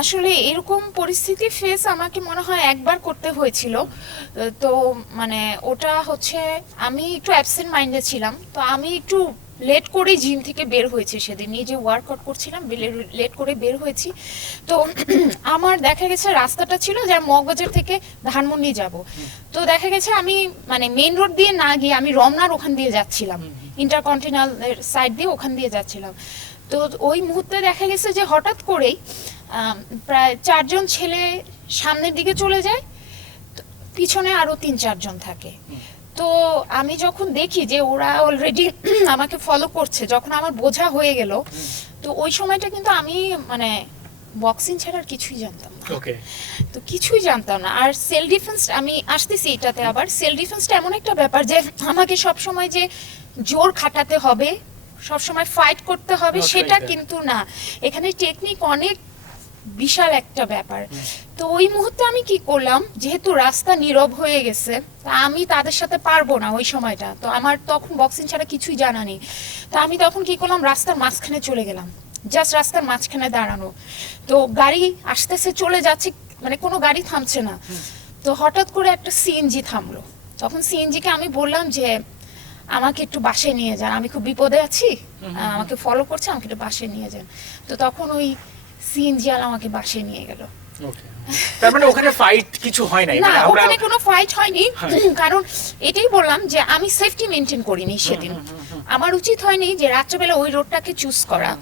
আসলে এরকম পরিস্থিতি ফেস আমাকে মনে হয় একবার করতে হয়েছিল। তো মানে ওটা হচ্ছে আমি একটু অ্যাবসেন্ট মাইন্ডে ছিলাম, তো আমি একটু লেট করে জিম থেকে বের হয়েছি সেদিন, নিজে ওয়ার্কআউট করছিলাম, লেট করে বের হয়েছি। তো আমার দেখা গেছে রাস্তাটা ছিল যে মগবাজার থেকে ধানমন্ডি যাব। তো দেখা গেছে আমি মানে মেইন রোড দিয়ে না গিয়ে আমি রমনার ওখান দিয়ে যাচ্ছিলাম, ইন্টারকন্টিনেন্টাল সাইড দিয়ে ওখান দিয়ে যাচ্ছিলাম। তো ওই মুহূর্তে দেখা গেছে যে হঠাৎ করেই প্রায় 4 জন ছেলে সামনের দিকে চলে যায়, পিছনে আরো 3-4 জন থাকে। তো আমি যখন দেখি যে ওরা অলরেডি আমাকে ফলো করছে, যখন আমার বোঝা হয়ে গেল, তো ওই সময়টা কিন্তু আমি মানে বক্সিং ছাড়া আর কিছুই জানতাম না। তো কিছুই জানতাম না। আর সেলফ ডিফেন্স, আমি আসতেছি এটাতে, আবার সেলফ ডিফেন্সটা এমন একটা ব্যাপার যে আমাকে সব সময় যে জোর খাটাতে হবে, সব সময় ফাইট করতে হবে সেটা কিন্তু না, এখানে টেকনিক অনেক বিশাল একটা ব্যাপার। তো ওই মুহূর্তে আমি কি করলাম, যেহেতু রাস্তা নীরব হয়ে গেছে, তা আমি তাদের সাথে পারবো না ওই সময়টা, তো আমার তখন বক্সিং ছাড়া কিছুই জানা নেই। তো আমি তখন কি করলাম, রাস্তার মাঝখানে চলে গেলাম, জাস্ট রাস্তার মাঝখানে দাঁড়ানো। তো গাড়ি আসতেছে, চলে যাচ্ছে, মানে কোনো গাড়ি থামছে না। তো হঠাৎ করে একটা সিএনজি থামলো। তখন সিএনজিকে আমি বললাম যে আমাকে একটু বাসায় নিয়ে যান, আমি খুব বিপদে আছি, আমাকে ফলো করছে, আমাকে একটু বাসায় নিয়ে যান। তো তখন ওই সিএনজি আর আমাকে বাসায় নিয়ে গেল। তার মানে ওখানে ফাইট কিছু হয় নাই? না, ওখানে কোনো ফাইট হয়নি, কারণ এটাই বললাম যে আমি সেফটি মেনটেন করিনি সেদিন। আমার উচিত হয়নি যে রাত্রেবেলা ওই রোডটাকে চুজ করা।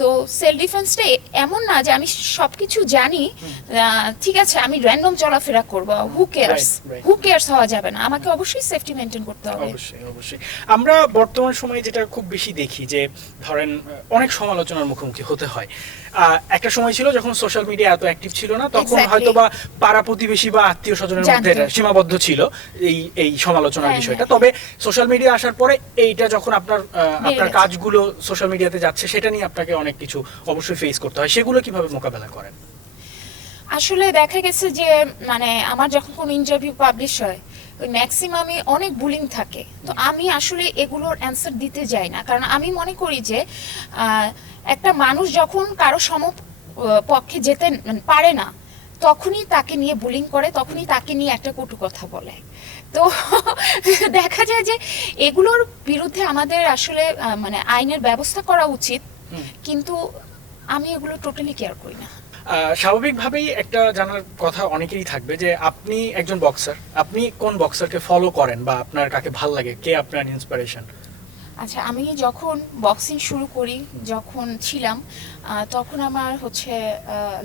তো সেলফ ডিফেন্সটা এমন না যে আমি সবকিছু জানি, ঠিক আছে আমি র্যান্ডম চলাফেরা করব, হু কেয়ারস হওয়া যাবে না, আমাকে অবশ্যই সেফটি মেনটেন করতে হবে। অবশ্যই অবশ্যই। আমরা বর্তমান সময়ে যেটা খুব বেশি দেখি যে ধরেন অনেক সমালোচনার মুখোমুখি হতে হয়। একটা সময় ছিল যখন সোশ্যাল মিডিয়া এত অ্যাক্টিভ ছিল না, তখন হয়তো বা পাড়া প্রতিবেশী বা আত্মীয় স্বজনের মধ্যে সীমাবদ্ধ ছিল এই সমালোচনার বিষয়টা। তবে সোশ্যাল মিডিয়া আসার পরে এইটা যখন আপনার কাজগুলো সোশ্যাল মিডিয়াতে যাচ্ছে, সেটা নিয়ে আপনাকে অনেক কিছু অবশ্যই ফেস করতে হয়। সেগুলো কিভাবে মোকাবেলা করেন? আসলে দেখা গেছে যে মানে আমার যখন কোনো ইন্টারভিউ পাবলিশ হয়, ওই ম্যাক্সিমামে অনেক বুলিং থাকে। তো আমি আসলে এগুলোর অ্যান্সার দিতে যাই না, কারণ আমি মনে করি যে একটা মানুষ যখন কারো সমপক্ষে যেতে পারে না, তখনই তাকে নিয়ে বুলিং করে, তখনই তাকে নিয়ে একটা কটু কথা বলে। তো দেখা যায় যে এগুলোর বিরুদ্ধে আমাদের আসলে মানে আইনের ব্যবস্থা করা উচিত, কিন্তু আমি এগুলো টোটালি কেয়ার করি না। স্বাভাবিকভাবেই একটা জানার কথা অনেকেরই থাকবে যে আপনি একজন বক্সার, আপনি কোন বক্সারকে ফলো করেন বা আপনার কাকে ভাল লাগে, কে আপনার ইন্সপিরেশন? আচ্ছা, আমি যখন বক্সিং শুরু করি, যখন ছিলাম, তখন আমার হচ্ছে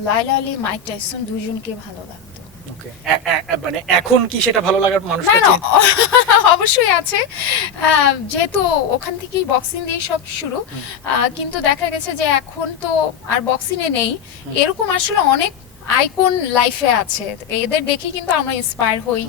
লায়লা আলী, মাইক টাইসন দুইজনকে ভালো লাগতো। ওকে, মানে এখন কি সেটা ভালো লাগার মানুষ আছে? অবশ্যই আছে, যেহেতু ওখান থেকেই বক্সিং দিয়ে সব শুরু। কিন্তু দেখা গেছে যে এখন তো আর বক্সিং এ নেই, এরকম আসলে অনেক আইকন লাইফে আছে, এদের দেখে কিন্তু আমরা ইন্সপায়ার হই।